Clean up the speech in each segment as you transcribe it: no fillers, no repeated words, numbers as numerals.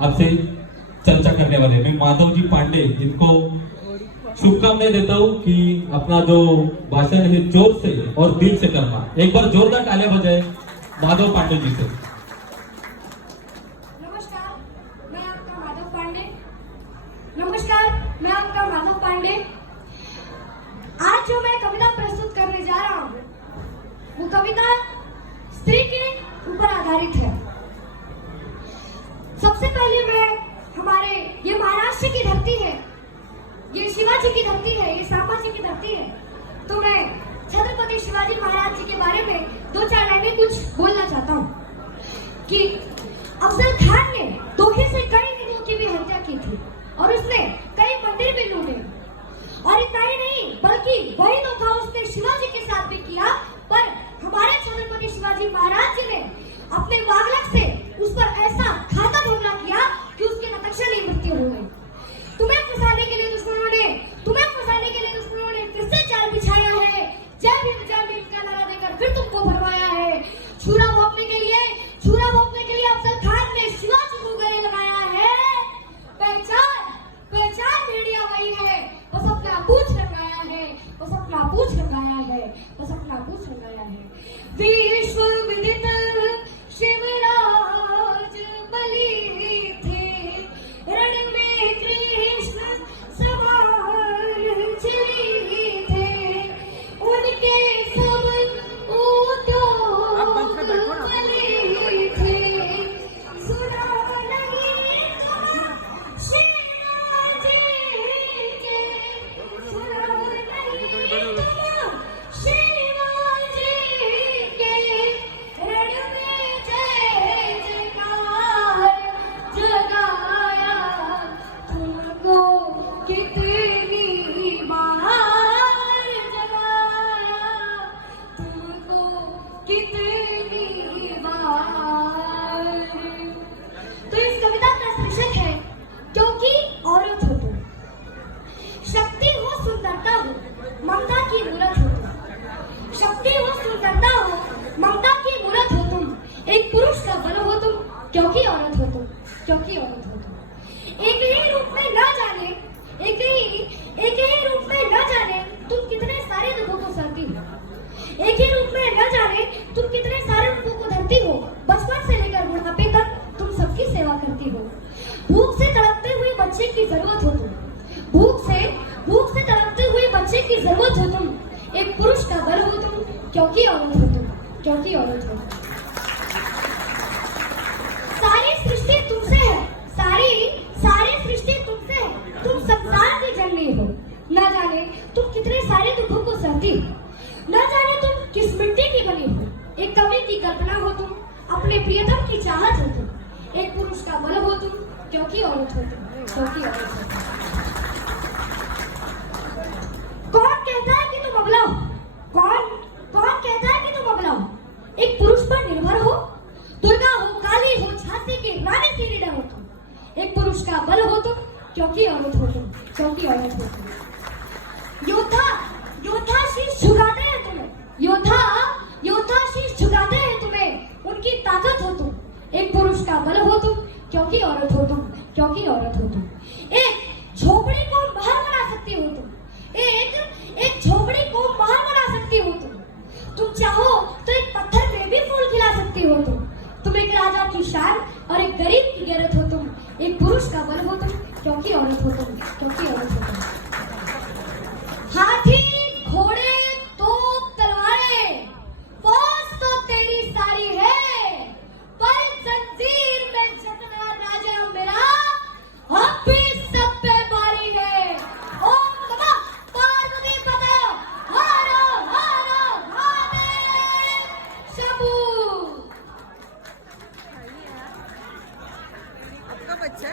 आपसे चर्चा करने वाले हैं। मैं माधव जी पांडे इनको शुभकामनाएं देता हूँ कि अपना जो भाषण है जोर से और दिल से करना। एक बार जोरदार तालियां बजाएं माधव पांडे जी से। नमस्कार, मैं आपका माधव पांडे। नमस्कार, मैं आपका माधव पांडे। आज जो मैं कविता प्रस्तुत करने जा रहा हूँ वो कविता स्त्री के ऊपर आधारित है। सबसे पहले मैं हमारे ये महाराष्ट्र की धरती है, ये शिवाजी की धरती है, ये संभाजी की धरती है, तो मैं छत्रपति शिवाजी महाराज जी के बारे में दो चार लाइनें कुछ बोलना चाहता हूँ कि अफजल खान ने धोखे से कई हिंदुओं की भी हत्या की थी और उसने कई मंदिर भी लूटे, और इतना ही नहीं बल्कि वही धोखा उसने शिवाजी के साथ भी किया। पर हमारे छत्रपति शिवाजी महाराज जी ने अपने वागलक से उस पर ऐसा घातक हमला किया कि उसकी नतक्षली मृत्यु हो गई। तुम्हें फंसाने के लिए दुश्मनों ने फिर से जाल बिछाया है। जय भीम का नारा देकर फिर तुमको भरवाया है। छुरा भोंकने के लिए अफजल खान ने शिवाजी को गले लगाया है। पहचान मीडिया वही है, बस अपना पूछ रंगाया है, बस अपना पूछ रंगाया है। विश्व विदित शिवराज बलि थे, रण में कृष्ण सवार चले थे, उनके सब उद्योग बलि थे। सुना नहीं तुम शिवाजी के, सुना नहीं तुम शिवाजी के, रण में जय जयकार जगाया तुमको कितनी बार, जगाया तुमको कितनी बार। तो इस कविता का शीर्षक है क्योंकि औरत हो तुम, शक्ति हो सुंदरता हो ममता की मूरत हो तुम, शक्ति हो सुंदरता हो ममता की मूरत हो तुम, एक पुरुष का बल हो तुम क्योंकि औरत हो तुम, क्योंकि औरत हो तुम। एक ही रूप में न जाने, एक ही रूप में न जाने तुम कितने सारे दुखों को सहती हो, एक ही रूप में न जाने तुम कितने सारे दुखों को धरती हो। बचपन से लेकर बुढ़ापे तक तुम सबकी सेवा करती हो। भूख से तड़पते हुए बच्चे की जरूरत हो तुम, भूख से तड़पते हुए बच्चे की जरूरत हो तुम, एक पुरुष का बल हो तुम क्योंकि औरत हो तुम, क्योंकि औरत हो तुम। सारी सृष्टि तुमसे है, सारी सृष्टि तुमसे है, तुम संसार की जननी हो। न जाने तुम कितने सारे दुखों को सहती हो, न जाने तुम किस मिट्टी की बनी हो, एक कवि की कल्पना हो तुम, अपने प्रियतम की चाहत हो तुम, एक पुरुष का बल हो तुम क्योंकि औरत हो तुम, क्योंकि औरत हो तुम। कौन कहता है कि तुम अबला हो, कौन कहता है कि तुम अबला हो, एक पुरुष पर निर्भर हो, दुर्गा हो काली हो झांसी की रानी सी निडर हो तुम, एक पुरुष का बल हो तुम क्योंकि औरत हो तुम, क्योंकि औरत हो तुम। योद्धा शीश झुकाते हैं तुम्हें, योद्धा शीश झुकाते हैं तुम्हें, उनकी ताकत हो तुम, एक पुरुष का बल हो तुम क्योंकि औरत हो तुम, क्योंकि औरत हो तुम। एक झोपड़ी को महल बना सकती हो तुम, एक झोपड़ी को महल बना सकती हो तुम चाहो तो एक पत्थर में भी फूल खिला सकती हो तुम एक राजा की शान और एक गरीब की गैरत हो तुम, एक पुरुष का बल हो तुम क्योंकि औरत हो तुम, क्योंकि औरत हो तुम। हाथी घोड़े तोप तलवारें फौज तो तेरी सारी है, पर जंजीर में जकड़ा राजा मेरा अब भी सब पे बारी है। ओम नमः पार्वती पते, हरो हरो महादेव शंभू। आपका बच्चा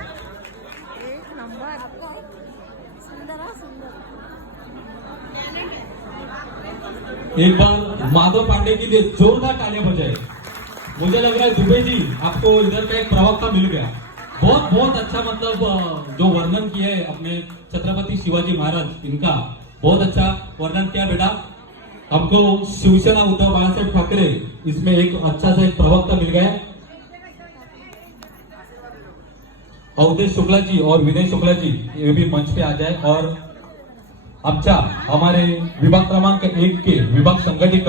एक नंबर, आपका सुंदर है, सुंदर। एक बार माधव पांडे के लिए जोरदार तालियां बजाए। मुझे लग रहा है दुबे जी आपको इधर का एक प्रवक्ता मिल गया। बहुत अच्छा, मतलब जो वर्णन किया है अपने छत्रपति शिवाजी महाराज, इनका बहुत अच्छा वर्णन किया बेटा। हमको शिवसेना उद्धव बाळासाहेब ठाकरे इसमें एक अच्छा सा एक प्रवक्ता मिल गया। अवधेश शुक्ला जी और विनय शुक्ला जी ये भी मंच पे आ जाए और आमच्या हमारे विभाग क्रमांक 1 के विभाग संघटित